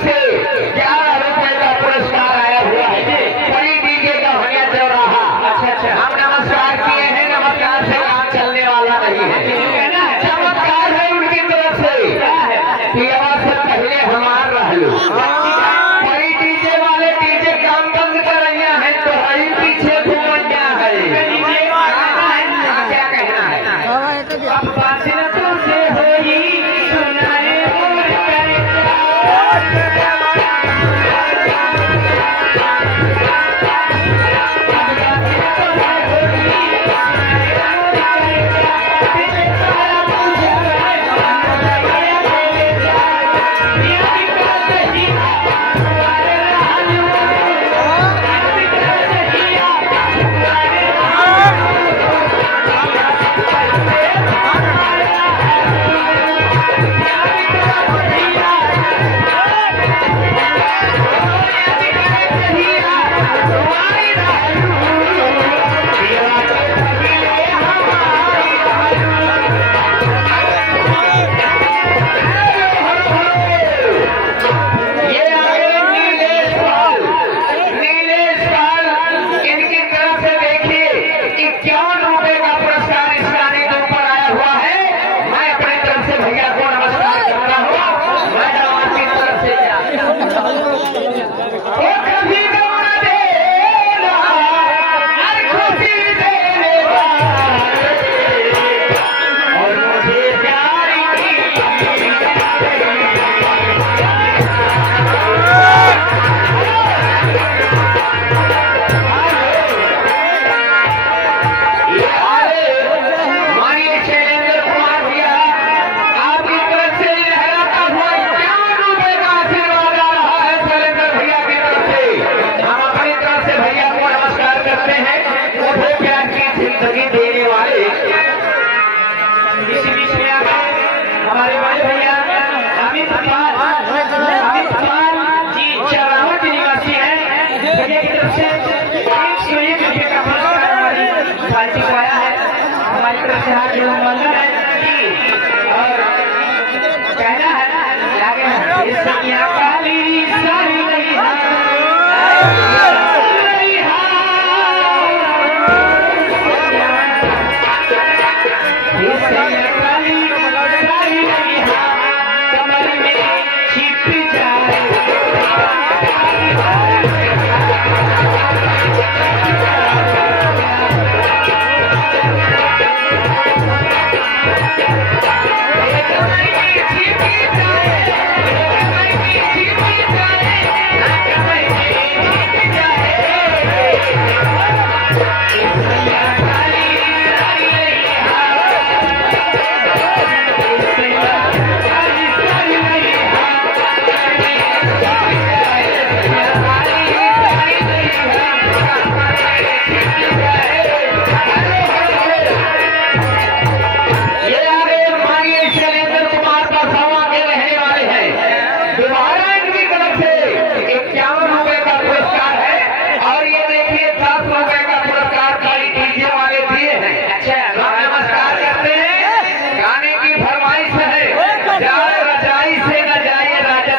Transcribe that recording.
तरफ से 11 रुपए का पुरस्कार आया हुआ है। बड़ी डीजे का भैया चौराहा। अच्छा, हम नमस्कार किए हैं, नमस्कार से काम चलने वाला नहीं है। चमत्कार है उनकी तरफ से कि आवाज से पहले हमार रह लो। बड़ी डीजे वाले डीजे काम बंद कर रही है तो वही पीछे घूमैया है। क्या कहना है? अब बातों से होई सुनाए जिंदगी देने वाले। इसी बीच में हमारे बड़े भैया अमित जी चरावत निवासी हैं। भैया की तरफ से 101 रुपये का पुरस्कार हमारी पार्टी को आया है। हमारी तरफ से हाथ जोड़ मंगल है और कहना है काली सारी नहीं है। रजाई से न जाए राजा